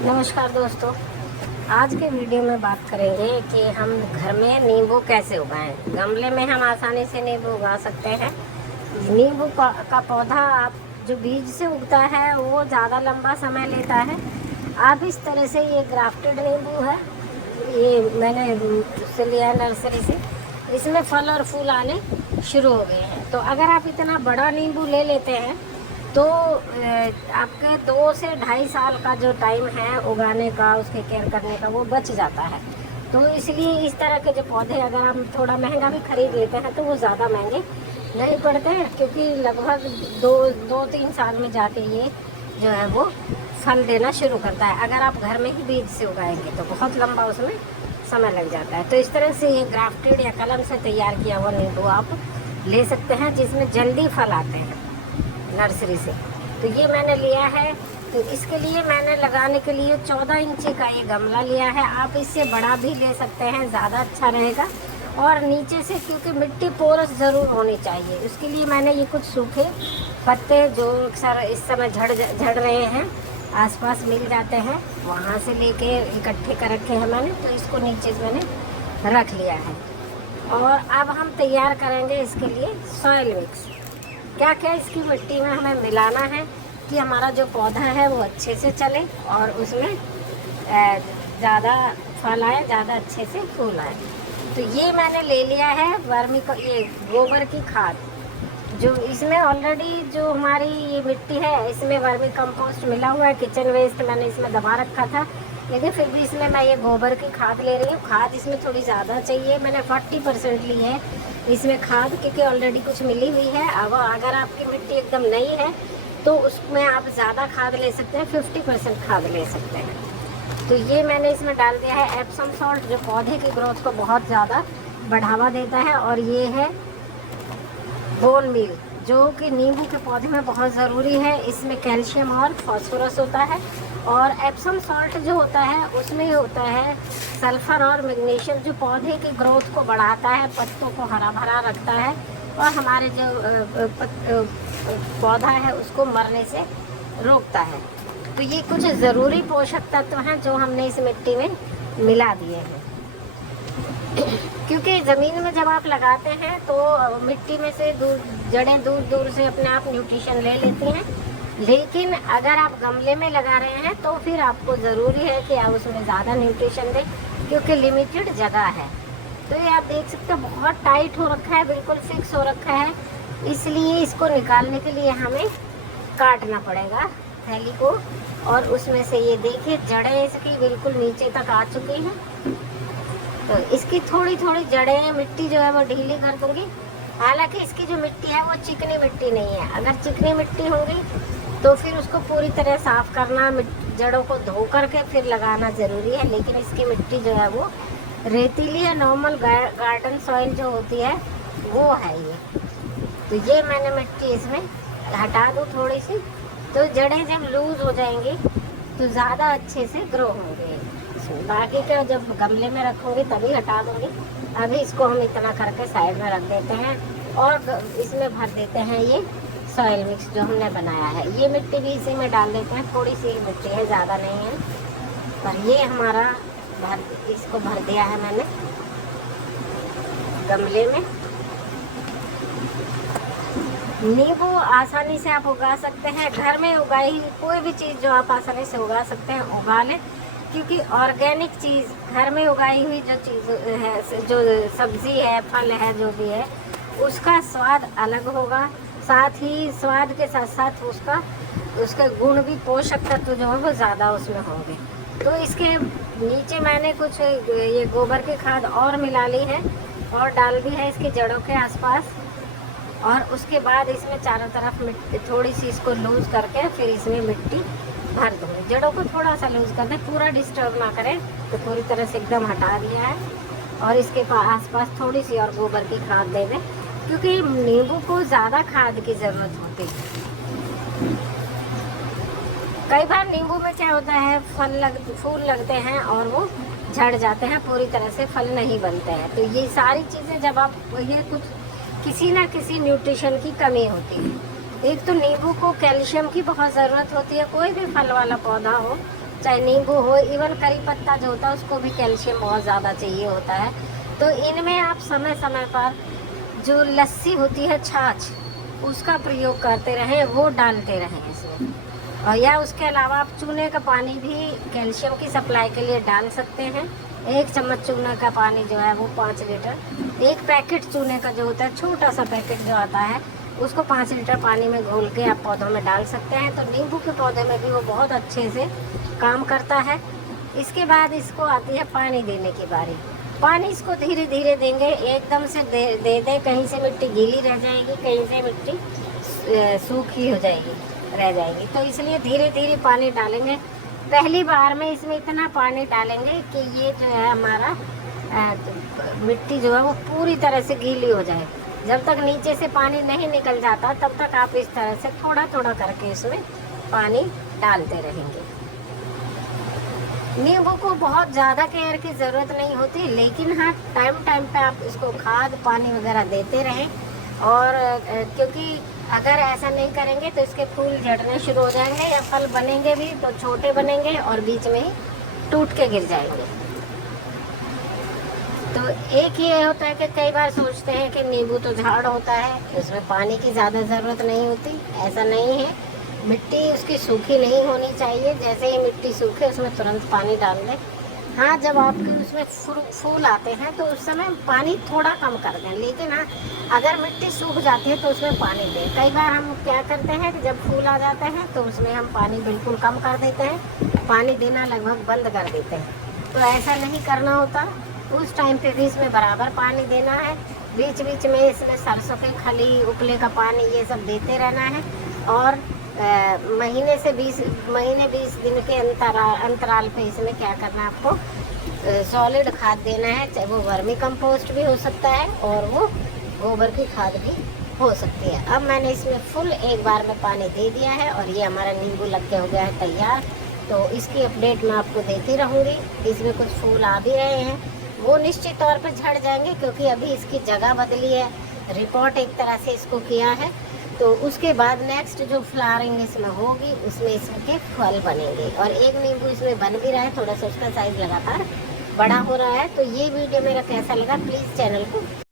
नमस्कार दोस्तों। आज के वीडियो में बात करेंगे कि हम घर में नींबू कैसे उगाएं। गमले में हम आसानी से नींबू उगा सकते हैं। नींबू का पौधा आप जो बीज से उगता है वो ज़्यादा लंबा समय लेता है। आप इस तरह से, ये ग्राफ्टेड नींबू है, ये मैंने उससे लिया है नर्सरी से। इसमें फल और फूल आने शुरू हो गए हैं। तो अगर आप इतना बड़ा नींबू ले लेते हैं तो आपके 2 से ढाई साल का जो टाइम है उगाने का, उसके केयर करने का, वो बच जाता है। तो इसलिए इस तरह के जो पौधे अगर हम थोड़ा महंगा भी खरीद लेते हैं तो वो ज़्यादा महंगे नहीं पड़ते हैं, क्योंकि लगभग 2-3 साल में जाके ये जो है वो फल देना शुरू करता है। अगर आप घर में ही बीज से उगाएंगे तो बहुत लंबा उसमें समय लग जाता है। तो इस तरह से ये ग्राफ्टेड या कलम से तैयार किया हुआ नींबू आप ले सकते हैं, जिसमें जल्दी फल आते हैं नर्सरी से। तो ये मैंने लिया है। तो इसके लिए मैंने लगाने के लिए 14 इंची का ये गमला लिया है। आप इससे बड़ा भी ले सकते हैं, ज़्यादा अच्छा रहेगा। और नीचे से, क्योंकि मिट्टी पोरस ज़रूर होनी चाहिए, उसके लिए मैंने ये कुछ सूखे पत्ते जो अक्सर इस समय झड़ रहे हैं, आसपास मिल जाते हैं, वहाँ से लेके इकट्ठे कर रखे हैं मैंने। तो इसको नीचे से मैंने रख लिया है। और अब हम तैयार करेंगे इसके लिए सॉइल मिक्स। क्या क्या इसकी मिट्टी में हमें मिलाना है कि हमारा जो पौधा है वो अच्छे से चले और उसमें ज़्यादा फल आए, ज़्यादा अच्छे से फूल आए। तो ये मैंने ले लिया है ये गोबर की खाद। जो इसमें ऑलरेडी जो हमारी ये मिट्टी है, इसमें वर्मी कंपोस्ट मिला हुआ है। किचन वेस्ट मैंने इसमें दबा रखा था, लेकिन फिर भी इसमें मैं ये गोबर की खाद ले रही हूँ। खाद इसमें थोड़ी ज़्यादा चाहिए, मैंने 40% ली है इसमें खाद, क्योंकि ऑलरेडी कुछ मिली हुई है। अब अगर आपकी मिट्टी एकदम नई है तो उसमें आप ज़्यादा खाद ले सकते हैं, 50% खाद ले सकते हैं। तो ये मैंने इसमें डाल दिया है एप्सम सॉल्ट, जो पौधे की ग्रोथ को बहुत ज़्यादा बढ़ावा देता है। और ये है बोन मील, जो कि नींबू के पौधे में बहुत ज़रूरी है। इसमें कैल्शियम और फास्फोरस होता है। और एप्सम सॉल्ट जो होता है उसमें होता है सल्फ़र और मैग्नीशियम, जो पौधे की ग्रोथ को बढ़ाता है, पत्तों को हरा भरा रखता है और हमारे जो पौधा है उसको मरने से रोकता है। तो ये कुछ ज़रूरी पोषक तत्व हैं जो हमने इस मिट्टी में मिला दिए हैं। क्योंकि ज़मीन में जब आप लगाते हैं तो मिट्टी में से जड़ें दूर दूर से अपने आप न्यूट्रिशन ले लेती हैं। लेकिन अगर आप गमले में लगा रहे हैं तो फिर आपको ज़रूरी है कि आप उसमें ज़्यादा न्यूट्रिशन दें, क्योंकि लिमिटेड जगह है। तो ये आप देख सकते हैं बहुत टाइट हो रखा है, बिल्कुल फिक्स हो रखा है। इसलिए इसको निकालने के लिए हमें काटना पड़ेगा थैली को। और उसमें से ये देखिए जड़ें इसकी बिल्कुल नीचे तक आ चुकी हैं। तो इसकी थोड़ी थोड़ी जड़ें, मिट्टी जो है वो ढीली कर दूँगी। हालांकि इसकी जो मिट्टी है वो चिकनी मिट्टी नहीं है। अगर चिकनी मिट्टी होगी तो फिर उसको पूरी तरह साफ़ करना, जड़ों को धो करके फिर लगाना ज़रूरी है। लेकिन इसकी मिट्टी जो है वो रेतीली है, नॉर्मल गार्डन सॉइल जो होती है वो है ये। तो ये मैंने मिट्टी इसमें हटा दूँ थोड़ी सी, तो जड़ें जब लूज़ हो जाएंगी तो ज़्यादा अच्छे से ग्रो होंगे। बाकी का जब गमले में रखूँगी तभी हटा दूँगी। अभी इसको हम इतना करके साइड में रख देते हैं और इसमें भर देते हैं ये सॉइल मिक्स जो हमने बनाया है। ये मिट्टी भी इसी में डाल देते हैं, थोड़ी सी मिट्टी है, ज़्यादा नहीं है। पर ये हमारा इसको भर दिया है मैंने गमले में। नींबू आसानी से आप उगा सकते हैं। घर में उगाई हुई कोई भी चीज़ जो आप आसानी से उगा सकते हैं उगा लें, क्योंकि ऑर्गेनिक चीज़, घर में उगाई हुई जो चीज़ है, जो सब्ज़ी है, फल है, जो भी है, उसका स्वाद अलग होगा। साथ ही स्वाद के साथ साथ उसके गुण भी, पोषक तत्व जो है वो ज़्यादा उसमें होंगे। तो इसके नीचे मैंने कुछ ये गोबर की खाद और मिला ली है और डाल दी है इसकी जड़ों के आसपास। और उसके बाद इसमें चारों तरफ मिट्टी थोड़ी सी इसको लूज़ करके फिर इसमें मिट्टी भर दूँगी। जड़ों को थोड़ा सा लूज़ कर दें, पूरा डिस्टर्ब ना करें। तो पूरी तरह से एकदम हटा दिया है और इसके आसपास थोड़ी सी और गोबर की खाद दे दें, क्योंकि नींबू को ज़्यादा खाद की ज़रूरत होती है। कई बार नींबू में क्या होता है, फूल लगते हैं और वो झड़ जाते हैं, पूरी तरह से फल नहीं बनते हैं। तो ये सारी चीज़ें जब आप, ये कुछ किसी ना किसी न्यूट्रिशन की कमी होती है। एक तो नींबू को कैल्शियम की बहुत ज़रूरत होती है, कोई भी फल वाला पौधा हो चाहे नींबू हो, इवन करी पत्ता जो होता है उसको भी कैल्शियम बहुत ज़्यादा चाहिए होता है। तो इनमें आप समय समय पर जो लस्सी होती है, छाछ, उसका प्रयोग करते रहें, वो डालते रहें इसमें। और या उसके अलावा आप चूने का पानी भी कैल्शियम की सप्लाई के लिए डाल सकते हैं। 1 चम्मच चूने का पानी जो है वो 5 लीटर, 1 पैकेट चूने का जो होता है, छोटा सा पैकेट जो आता है, उसको 5 लीटर पानी में घोल के आप पौधों में डाल सकते हैं। तो नींबू के पौधे में भी वो बहुत अच्छे से काम करता है। इसके बाद इसको आती है पानी देने की बारी। पानी इसको धीरे धीरे देंगे, एकदम से दे दें, कहीं से मिट्टी गीली रह जाएगी, कहीं से मिट्टी सूखी हो जाएगी, रह जाएगी। तो इसलिए धीरे धीरे पानी डालेंगे। पहली बार में इसमें इतना पानी डालेंगे कि ये जो है हमारा मिट्टी जो है वो पूरी तरह से गीली हो जाए। जब तक नीचे से पानी नहीं निकल जाता तब तक आप इस तरह से थोड़ा थोड़ा करके इसमें पानी डालते रहेंगे। नींबू को बहुत ज़्यादा केयर की ज़रूरत नहीं होती, लेकिन हाँ टाइम टाइम पे आप इसको खाद पानी वगैरह देते रहें। और क्योंकि अगर ऐसा नहीं करेंगे तो इसके फूल झड़ने शुरू हो जाएंगे, या फल बनेंगे भी तो छोटे बनेंगे और बीच में ही टूट के गिर जाएंगे। तो एक ये होता है कि कई बार सोचते हैं कि नींबू तो झाड़ होता है, उसमें पानी की ज़्यादा ज़रूरत नहीं होती। ऐसा नहीं है, मिट्टी उसकी सूखी नहीं होनी चाहिए। जैसे ही मिट्टी सूखे उसमें तुरंत पानी डाल दें। हाँ, जब आपके उसमें फूल आते हैं तो उस समय पानी थोड़ा कम कर दें, लेकिन हाँ अगर मिट्टी सूख जाती है तो उसमें पानी दें। कई बार हम क्या करते हैं कि जब फूल आ जाते हैं तो उसमें हम पानी बिल्कुल कम कर देते हैं, पानी देना लगभग बंद कर देते हैं। तो ऐसा नहीं करना होता। उस टाइम पे भी इसमें बराबर पानी देना है। बीच बीच में इसमें सरसों की खली, उपले का पानी, ये सब देते रहना है। और महीने 20 दिन के अंतराल पे इसमें क्या करना है, आपको सॉलिड खाद देना है। चाहे वो वर्मी कंपोस्ट भी हो सकता है और वो गोबर की खाद भी हो सकती है। अब मैंने इसमें फुल एक बार में पानी दे दिया है और ये हमारा नींबू लग के हो गया है तैयार। तो इसकी अपडेट मैं आपको देती रहूँगी। इसमें कुछ फूल आ भी रहे हैं, वो निश्चित तौर पर झड़ जाएंगे क्योंकि अभी इसकी जगह बदली है, रिपोर्ट एक तरह से इसको किया है। तो उसके बाद नेक्स्ट जो फ्लावरिंग इसमें होगी उसमें इसके फल बनेंगे। और एक नींबू इसमें बन भी रहा है, थोड़ा सा उसका साइज लगातार बड़ा हो रहा है। तो ये वीडियो मेरा कैसा लगा, प्लीज़ चैनल को